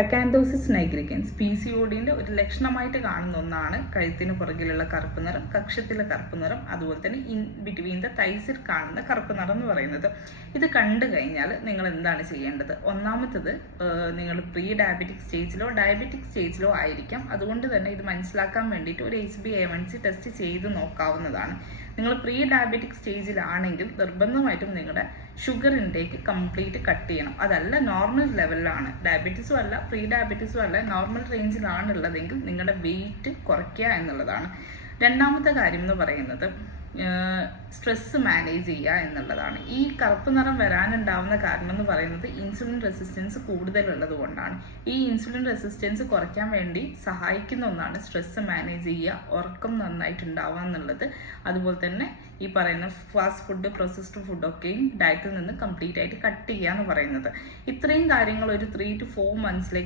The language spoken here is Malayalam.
അക്കാന്തോസിസ് നൈഗ്രിക്കൻസ് PCODന്റെ ഒരു ലക്ഷണമായിട്ട് കാണുന്ന ഒന്നാണ് കഴുത്തിന് പുറകിലുള്ള കറുപ്പ് നിറം, കക്ഷത്തിലെ കറുപ്പ് നിറം, അതുപോലെ തന്നെ ഇൻ ബിറ്റ്വീൻ ദ തൈസിൽ കാണുന്ന കറുപ്പ് നിറം എന്ന് പറയുന്നത്. ഇത് കണ്ടു കഴിഞ്ഞാൽ നിങ്ങൾ എന്താണ് ചെയ്യേണ്ടത്? ഒന്നാമത്തത്, നിങ്ങൾ പ്രീ ഡയബറ്റിക് സ്റ്റേജിലോ ഡയബറ്റിക് സ്റ്റേജിലോ ആയിരിക്കാം. അതുകൊണ്ട് തന്നെ ഇത് മനസ്സിലാക്കാൻ വേണ്ടിയിട്ട് ഒരു HbA1c ടെസ്റ്റ് ചെയ്ത് നോക്കാവുന്നതാണ്. നിങ്ങൾ പ്രീ ഡയബറ്റിക് സ്റ്റേജിലാണെങ്കിൽ നിർബന്ധമായിട്ടും നിങ്ങളുടെ ഷുഗർ ഇൻടേക്ക് കംപ്ലീറ്റ് കട്ട് ചെയ്യണം. അതല്ല നോർമൽ ലെവലിലാണ്, ഡയബറ്റീസും അല്ല പ്രീ ഡയബറ്റീസും അല്ല, നോർമൽ റേഞ്ചിലാണ് ഉള്ളതെങ്കിൽ നിങ്ങളുടെ വെയിറ്റ് കുറയ്ക്കുക എന്നുള്ളതാണ്. രണ്ടാമത്തെ കാര്യം എന്ന് പറയുന്നത് സ്ട്രെസ് മാനേജ് ചെയ്യുക എന്നുള്ളതാണ്. ഈ കറുപ്പ് നിറം വരാനുണ്ടാവുന്ന കാരണം എന്ന് പറയുന്നത് ഇൻസുലിൻ റെസിസ്റ്റൻസ് കൂടുതലുള്ളത് കൊണ്ടാണ്. ഈ ഇൻസുലിൻ റെസിസ്റ്റൻസ് കുറയ്ക്കാൻ വേണ്ടി സഹായിക്കുന്ന ഒന്നാണ് സ്ട്രെസ് മാനേജ് ചെയ്യുക, ഉറക്കം നന്നായിട്ടുണ്ടാവുക എന്നുള്ളത്. അതുപോലെ തന്നെ ഈ പറയുന്ന ഫാസ്റ്റ് ഫുഡ്, പ്രോസസ്ഡ് ഫുഡൊക്കെയും ഡയറ്റിൽ നിന്ന് കംപ്ലീറ്റ് ആയിട്ട് കട്ട് ചെയ്യുക എന്ന് പറയുന്നത്. ഇത്രയും കാര്യങ്ങൾ ഒരു 3 to 4 months